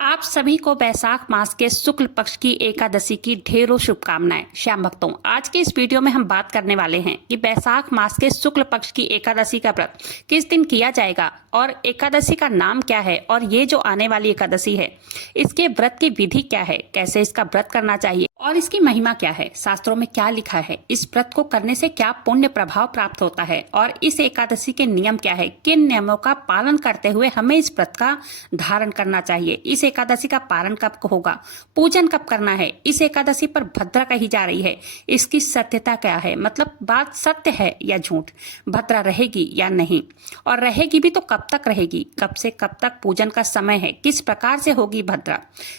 आप सभी को वैशाख मास के शुक्ल पक्ष की एकादशी की ढेरों शुभकामनाएं। श्याम भक्तों, आज के इस वीडियो में हम बात करने वाले हैं कि वैशाख मास के शुक्ल पक्ष की एकादशी का व्रत किस दिन किया जाएगा और एकादशी का नाम क्या है, और ये जो आने वाली एकादशी है इसके व्रत की विधि क्या है, कैसे इसका व्रत करना चाहिए और इसकी महिमा क्या है, शास्त्रों में क्या लिखा है, इस व्रत को करने से क्या पुण्य प्रभाव प्राप्त होता है और इस एकादशी के नियम क्या है, किन नियमों का पालन करते हुए हमें इस व्रत का धारण करना चाहिए, इस एकादशी का पारण कब होगा, पूजन कब करना है, इस एकादशी पर भद्रा कही जा रही है, इसकी सत्यता क्या है, मतलब बात सत्य है या झूठ, भद्रा रहेगी या नहीं, और रहेगी भी तो कब तक रहेगी, कब से कब तक पूजन का समय है, किस प्रकार से होगी भद्रा,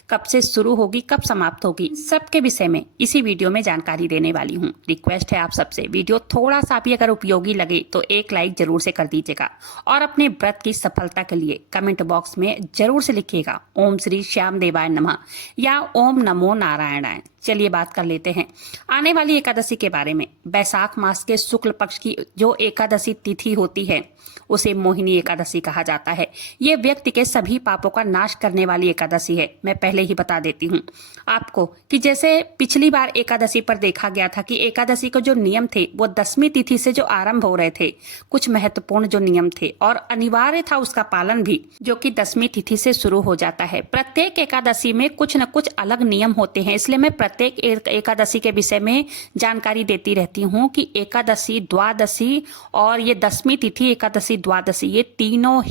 कब से शुरू होगी, कब समाप्त होगी, सबके विषय में इसी वीडियो में जानकारी देने वाली हूँ। रिक्वेस्ट है आप सबसे, वीडियो थोड़ा सा भी अगर उपयोगी लगे तो एक लाइक जरूर से कर दीजिएगा और अपने व्रत की सफलता के लिए कमेंट बॉक्स में जरूर से लिखिएगा ओम श्री श्याम देवाय नमः या ओम नमो नारायणाय। चलिए बात कर लेते हैं आने वाली एकादशी के बारे में। वैशाख मास के शुक्ल पक्ष की जो एकादशी तिथि होती है उसे मोहिनी एकादशी कहा जाता है। ये व्यक्ति के सभी पापों का नाश करने वाली एकादशी है। मैं पहले ही बता देती हूँ आपको कि जैसे पिछली बार एकादशी पर देखा गया था कि एकादशी के जो नियम थे वो 10वीं तिथि से जो आरंभ हो रहे थे, कुछ महत्वपूर्ण जो नियम थे और अनिवार्य था उसका पालन भी, जो कि 10वीं तिथि से शुरू हो जाता है। प्रत्येक एकादशी में कुछ न कुछ अलग नियम होते हैं, इसलिए मैं प्रत्येक एकादशी के विषय में जानकारी देती रहती हूँ कि एकादशी, द्वादशी और ये 10वीं तिथि एकादशी, द्वादशी, ये तीनों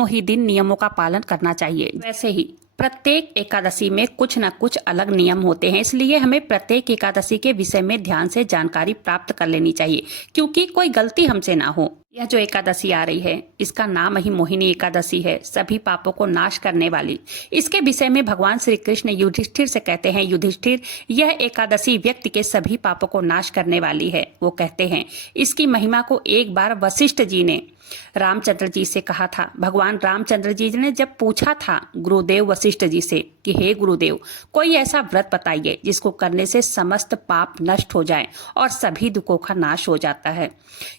ही दिन नियमों का पालन करना चाहिए। वैसे ही प्रत्येक एकादशी में कुछ न कुछ अलग नियम होते हैं, इसलिए हमें प्रत्येक एकादशी के विषय में ध्यान से जानकारी प्राप्त कर लेनी चाहिए क्योंकि कोई गलती हमसे ना हो। यह जो एकादशी आ रही है इसका नाम ही मोहिनी एकादशी है, सभी पापों को नाश करने वाली। इसके विषय में भगवान श्री कृष्ण युधिष्ठिर से कहते हैं, युधिष्ठिर, यह एकादशी व्यक्ति के सभी पापों को नाश करने वाली है। वो कहते हैं इसकी महिमा को एक बार वशिष्ठ जी ने रामचंद्र जी से कहा था। भगवान रामचंद्र जी ने जब पूछा था गुरुदेव वशिष्ठ जी से कि हे गुरुदेव, कोई ऐसा व्रत बताइए जिसको करने से समस्त पाप नष्ट हो जाएं और सभी दुखों का नाश हो जाता है,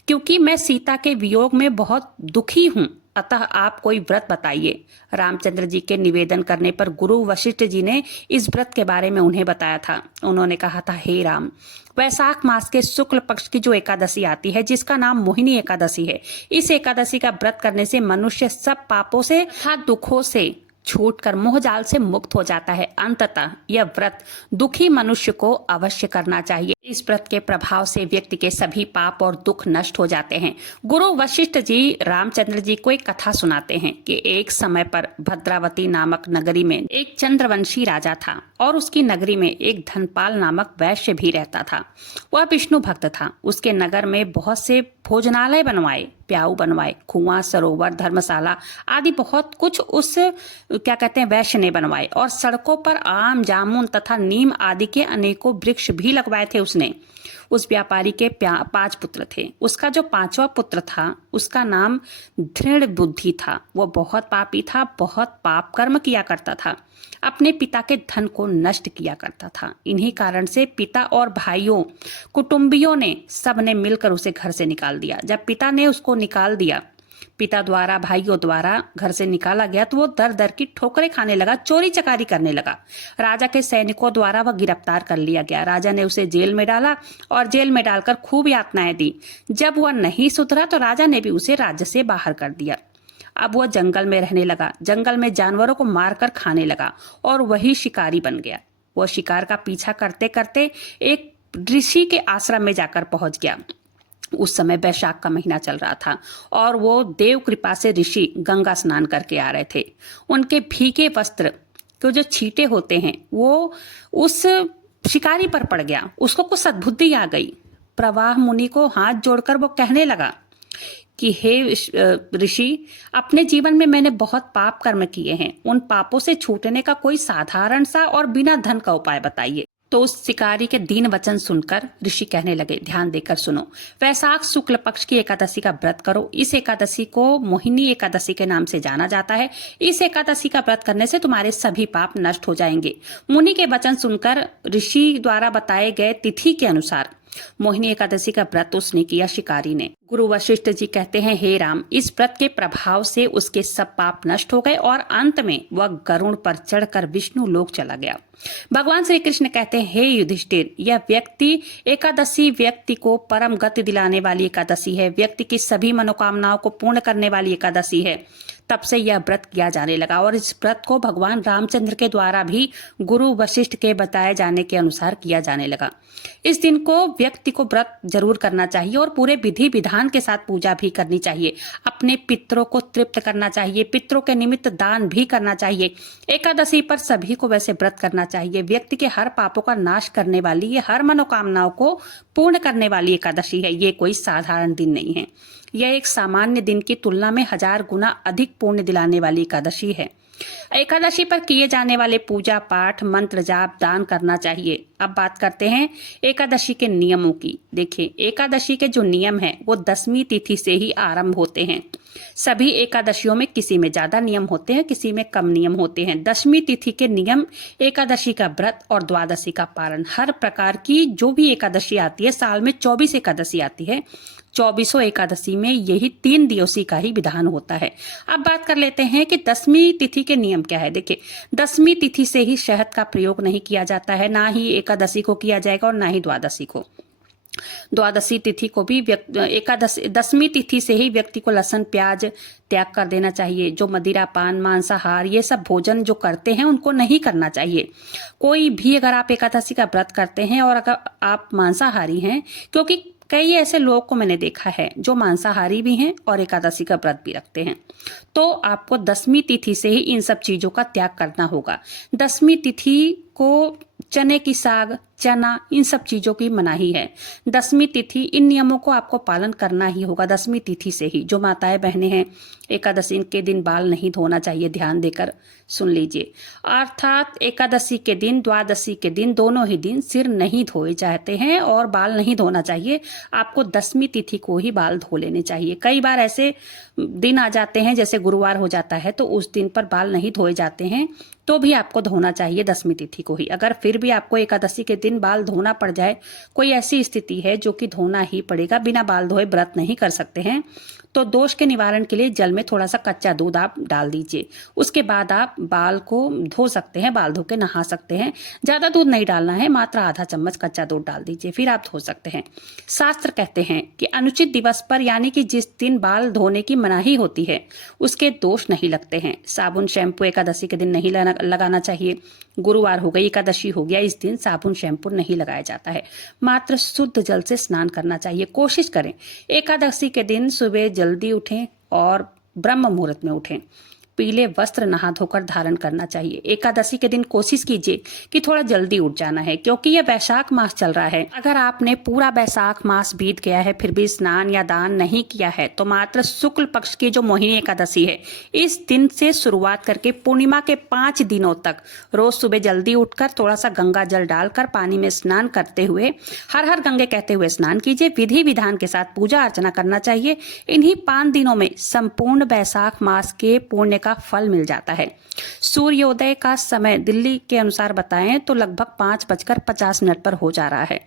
क्योंकि मैं सीता के वियोग में बहुत दुखी हूँ, अतः आप कोई व्रत बताइए। रामचंद्र जी के निवेदन करने पर गुरु वशिष्ठ जी ने इस व्रत के बारे में उन्हें बताया था। उन्होंने कहा था, हे राम, वैशाख मास के शुक्ल पक्ष की जो एकादशी आती है जिसका नाम मोहिनी एकादशी है, इस एकादशी का व्रत करने से मनुष्य सब पापों से तथा दुखों से छूटकर मोह जाल से मुक्त हो जाता है। अंततः यह व्रत दुखी मनुष्य को अवश्य करना चाहिए। इस व्रत के प्रभाव से व्यक्ति के सभी पाप और दुख नष्ट हो जाते हैं। गुरु वशिष्ठ जी रामचंद्र जी को एक कथा सुनाते हैं कि एक समय पर भद्रावती नामक नगरी में एक चंद्रवंशी राजा था और उसकी नगरी में एक धनपाल नामक वैश्य भी रहता था। वह विष्णु भक्त था। उसके नगर में बहुत से भोजनालय बनवाए, प्याऊ बनवाए, कुआं, सरोवर, धर्मशाला आदि बहुत कुछ उस वैश्य ने बनवाए और सड़कों पर आम, जामुन तथा नीम आदि के अनेकों वृक्ष भी लगवाए थे उसने। उस व्यापारी के 5 पुत्र थे। उसका जो 5वां पुत्र था उसका नाम दृढ़ बुद्धि था। वो बहुत पापी था, बहुत पाप कर्म किया करता था, अपने पिता के धन को नष्ट किया करता था। इन्हीं कारण से पिता और भाइयों, कुटुंबियों ने सब ने मिलकर उसे घर से निकाल दिया। जब पिता ने उसको निकाल दिया, पिता द्वारा, भाइयों द्वारा घर से निकाला गया, तो वो दर दर की ठोकरें खाने लगा, चोरी चकारी करने लगा। राजा के सैनिकों द्वारा वह गिरफ्तार कर लिया गया। राजा ने उसे जेल में डाला और जेल में डालकर खूब यातनाएं दी। जब वह नहीं सुधरा तो राजा ने भी उसे राज्य से बाहर कर दिया। अब वह जंगल में रहने लगा, जंगल में जानवरों को मारकर खाने लगा और वही शिकारी बन गया। वह शिकार का पीछा करते करते एक ऋषि के आश्रम में जाकर पहुंच गया। उस समय वैशाख का महीना चल रहा था और वो देव कृपा से ऋषि गंगा स्नान करके आ रहे थे। उनके भीगे वस्त्र के जो छींटे होते हैं वो उस शिकारी पर पड़ गया। उसको कुछ सद्बुद्धि आ गई। प्रवाह मुनि को हाथ जोड़कर वो कहने लगा कि हे ऋषि, अपने जीवन में मैंने बहुत पाप कर्म किए हैं, उन पापों से छूटने का कोई साधारण सा और बिना धन का उपाय बताइए। तो उस शिकारी के दीन वचन सुनकर ऋषि कहने लगे, ध्यान देकर सुनो, वैशाख शुक्ल पक्ष की एकादशी का व्रत करो। इस एकादशी को मोहिनी एकादशी के नाम से जाना जाता है। इस एकादशी का व्रत करने से तुम्हारे सभी पाप नष्ट हो जाएंगे। मुनि के वचन सुनकर ऋषि द्वारा बताए गए तिथि के अनुसार मोहिनी एकादशी का व्रत उसने किया शिकारी ने। गुरु वशिष्ठ जी कहते हैं, हे राम, इस व्रत के प्रभाव से उसके सब पाप नष्ट हो गए और अंत में वह गरुड़ पर चढ़कर विष्णु लोक चला गया। भगवान श्री कृष्ण कहते हैं, हे युधिष्ठिर, यह व्यक्ति एकादशी व्यक्ति को परम गति दिलाने वाली एकादशी है, व्यक्ति की सभी मनोकामनाओं को पूर्ण करने वाली एकादशी है। तब से यह व्रत किया जाने लगा और इस व्रत को भगवान रामचंद्र के द्वारा भी गुरु वशिष्ठ के बताए जाने के अनुसार किया जाने लगा। इस दिन को व्यक्ति को व्रत जरूर करना चाहिए और पूरे विधि विधान के साथ पूजा भी करनी चाहिए। अपने पितरों को तृप्त करना चाहिए, पितरों के निमित्त दान भी करना चाहिए। एकादशी पर सभी को वैसे व्रत करना चाहिए। व्यक्ति के हर पापों का नाश करने वाली, ये हर मनोकामनाओं को पूर्ण करने वाली एकादशी है। ये कोई साधारण दिन नहीं है। यह एक सामान्य दिन की तुलना में 1000 गुना अधिक पुण्य दिलाने वाली एकादशी है। एकादशी पर किए जाने वाले पूजा पाठ, मंत्र जाप, दान करना चाहिए। अब बात करते हैं एकादशी के नियमों की। देखिए, एकादशी के जो नियम हैं वो 10वीं तिथि से ही आरंभ होते हैं। सभी एकादशियों में किसी में ज्यादा नियम होते हैं, किसी में कम नियम होते हैं। 10वीं तिथि के नियम एकादशी का व्रत और द्वादशी का पारण। हर प्रकार की जो भी एकादशी आती है, साल में 24 एकादशी आती है, 24 एकादशी में यही 3 दिवसीय का ही विधान होता है। अब बात कर लेते हैं कि 10वीं तिथि के नियम क्या है। देखिए, 10वीं तिथि से ही शहद का प्रयोग नहीं किया जाता है, ना ही एकादशी को किया जाएगा और ना ही द्वादशी को। द्वादशी तिथि को भी 10वीं तिथि से ही व्यक्ति को लहसुन प्याज त्याग कर देना चाहिए। जो मदिरा पान मांसाहार ये सब भोजन जो करते हैं उनको नहीं करना चाहिए। कोई भी, अगर आप एकादशी का व्रत करते हैं और अगर आप मांसाहारी हैं, क्योंकि कई ऐसे लोगों को मैंने देखा है जो मांसाहारी भी हैं और एकादशी का व्रत भी रखते हैं, तो आपको 10वीं तिथि से ही इन सब चीजों का त्याग करना होगा। 10वीं तिथि को चने की साग, चना, इन सब चीजों की मनाही है। 10वीं तिथि इन नियमों को आपको पालन करना ही होगा 10वीं तिथि से ही। जो माताएं बहनें हैं, एकादशी के दिन बाल नहीं धोना चाहिए, ध्यान देकर सुन लीजिए। अर्थात एकादशी के दिन, द्वादशी के दिन, दोनों ही दिन सिर नहीं धोए जाते हैं और बाल नहीं धोना चाहिए। आपको 10वीं तिथि को ही बाल धो लेने चाहिए। कई बार ऐसे दिन आ जाते हैं, जैसे गुरुवार हो जाता है तो उस दिन पर बाल नहीं धोए जाते हैं, तो भी आपको धोना चाहिए 10वीं तिथि को ही। अगर फिर भी आपको एकादशी के दिन बाल धोना पड़ जाए, कोई ऐसी स्थिति है जो कि धोना ही पड़ेगा, बिना बाल धोए व्रत नहीं कर सकते हैं, तो दोष के निवारण के लिए जल में थोड़ा सा कच्चा दूध आप डाल दीजिए। उसके बाद आप बाल को धो सकते हैं, बाल धो के नहा सकते हैं। ज्यादा दूध नहीं डालना है, मात्र आधा चम्मच कच्चा दूध डाल दीजिए, फिर आप धो सकते हैं। शास्त्र कहते हैं कि अनुचित दिवस पर, यानी कि जिस दिन बाल धोने की मनाही होती है, उसके दोष नहीं लगते हैं। साबुन शैम्पू एकादशी के दिन नहीं लगाना चाहिए। गुरुवार हो गई, एकादशी हो गया, इस दिन साबुन शैम्पू नहीं लगाया जाता है। मात्र शुद्ध जल से स्नान करना चाहिए। कोशिश करें एकादशी के दिन सुबह जल्दी उठें और ब्रह्म मुहूर्त में उठें। पीले वस्त्र नहा धोकर धारण करना चाहिए। एकादशी के दिन कोशिश कीजिए कि थोड़ा जल्दी उठ जाना है, क्योंकि यह वैशाख मास चल रहा है। अगर आपने पूरा वैशाख मास बीत गया है फिर भी स्नान या दान नहीं किया है, तो मात्र शुक्ल पक्ष की जो मोहिनी एकादशी है, इस दिन से शुरुआत करके पूर्णिमा के 5 दिनों तक रोज सुबह जल्दी उठकर थोड़ा सा गंगा जल डालकर पानी में स्नान करते हुए, हर हर गंगे कहते हुए स्नान कीजिए। विधि विधान के साथ पूजा अर्चना करना चाहिए। इन्हीं 5 दिनों में संपूर्ण वैशाख मास के पुण्य का फल मिल जाता है। सूर्योदय का समय दिल्ली के अनुसार बताएं तो लगभग 5:50 पर हो जा रहा है,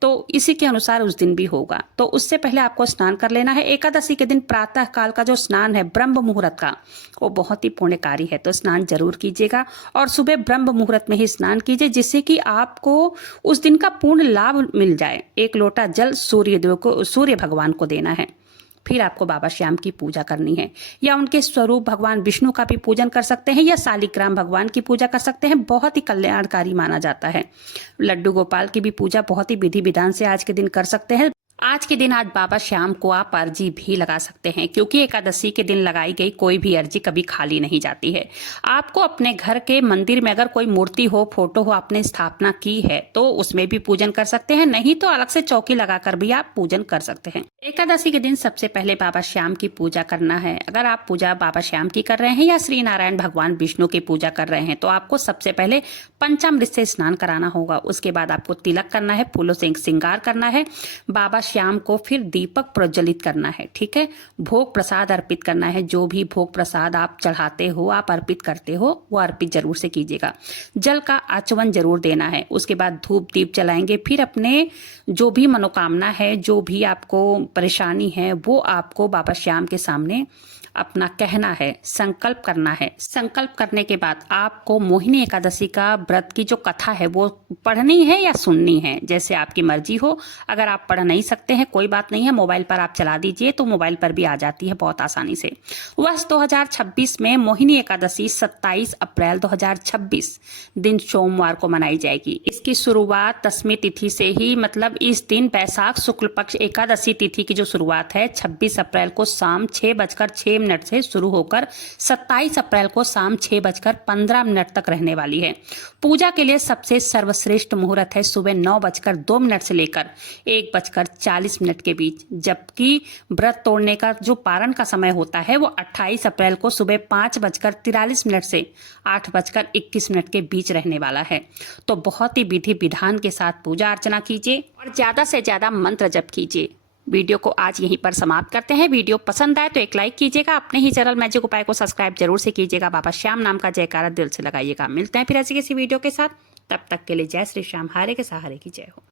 तो इसी के अनुसार उस दिन भी होगा। तो उससे पहले आपको स्नान कर लेना है। एकादशी के दिन प्रातः काल का जो स्नान है ब्रह्म मुहूर्त का, वो बहुत ही पुण्यकारी है, तो स्नान जरूर कीजिएगा और सुबह ब्रह्म मुहूर्त में ही स्नान कीजिए, जिससे कि आपको उस दिन का पूर्ण लाभ मिल जाए। 1 लोटा जल सूर्यदेव को, सूर्य भगवान को देना है। फिर आपको बाबा श्याम की पूजा करनी है, या उनके स्वरूप भगवान विष्णु का भी पूजन कर सकते हैं, या शालिग्राम भगवान की पूजा कर सकते हैं, बहुत ही कल्याणकारी माना जाता है। लड्डू गोपाल की भी पूजा बहुत ही विधि विधान से आज के दिन कर सकते हैं। आज के दिन, आज बाबा श्याम को आप अर्जी भी लगा सकते हैं, क्योंकि एकादशी के दिन लगाई गई कोई भी अर्जी कभी खाली नहीं जाती है। आपको अपने घर के मंदिर में अगर कोई मूर्ति हो, फोटो हो, आपने स्थापना की है, तो उसमें भी पूजन कर सकते हैं, नहीं तो अलग से चौकी लगाकर भी आप पूजन कर सकते हैं। एकादशी के दिन सबसे पहले बाबा श्याम की पूजा करना है। अगर आप पूजा बाबा श्याम की कर रहे हैं या श्री नारायण भगवान विष्णु की पूजा कर रहे हैं, तो आपको सबसे पहले पंचामृत से स्नान कराना होगा। उसके बाद आपको तिलक करना है, फूलों से श्रृंगार करना है। बाबा श्याम को फिर दीपक प्रज्वलित करना है। ठीक है, भोग प्रसाद अर्पित करना है। जो भी भोग प्रसाद आप चढ़ाते हो, आप अर्पित करते हो, वो अर्पित जरूर से कीजिएगा। जल का आचमन जरूर देना है। उसके बाद धूप दीप जलाएंगे। फिर अपने जो भी मनोकामना है, जो भी आपको परेशानी है, वो आपको बाबा श्याम के सामने अपना कहना है, संकल्प करना है। संकल्प करने के बाद आपको मोहिनी एकादशी का व्रत की जो कथा है वो पढ़नी है या सुननी है, जैसे आपकी मर्जी हो। अगर आप पढ़ नहीं सकते हैं कोई बात नहीं है, मोबाइल पर आप चला दीजिए तो मोबाइल पर भी आ जाती है बहुत आसानी से। वर्ष 2026 में मोहिनी एकादशी 27 अप्रैल 2026 दिन सोमवार को मनाई जाएगी। इसकी शुरुआत 10वीं तिथि से ही, मतलब इस दिन वैशाख शुक्ल पक्ष एकादशी तिथि की जो शुरुआत है 26 अप्रैल को शाम 6:06 से शुरू होकर 27 अप्रैल को शाम 6:15 तक रहने वाली है। पूजा के लिए सबसे सर्वश्रेष्ठ मुहूर्त है सुबह 9:02 से लेकर 1:40 के बीच, जबकि व्रत तोड़ने का जो पारण का समय होता है वो 28 अप्रैल को सुबह 5:43 से 8:21 के बीच रहने वाला है। तो बहुत ही विधि विधान के साथ पूजा अर्चना कीजिए और ज्यादा से ज्यादा मंत्र जप कीजिए। वीडियो को आज यहीं पर समाप्त करते हैं। वीडियो पसंद आए तो एक लाइक कीजिएगा। अपने ही चैनल मैजिक उपाय को सब्सक्राइब जरूर से कीजिएगा। बाबा श्याम नाम का जयकारा दिल से लगाइएगा। मिलते हैं फिर ऐसी किसी वीडियो के साथ। तब तक के लिए जय श्री श्याम, हारे के सहारे की जय हो।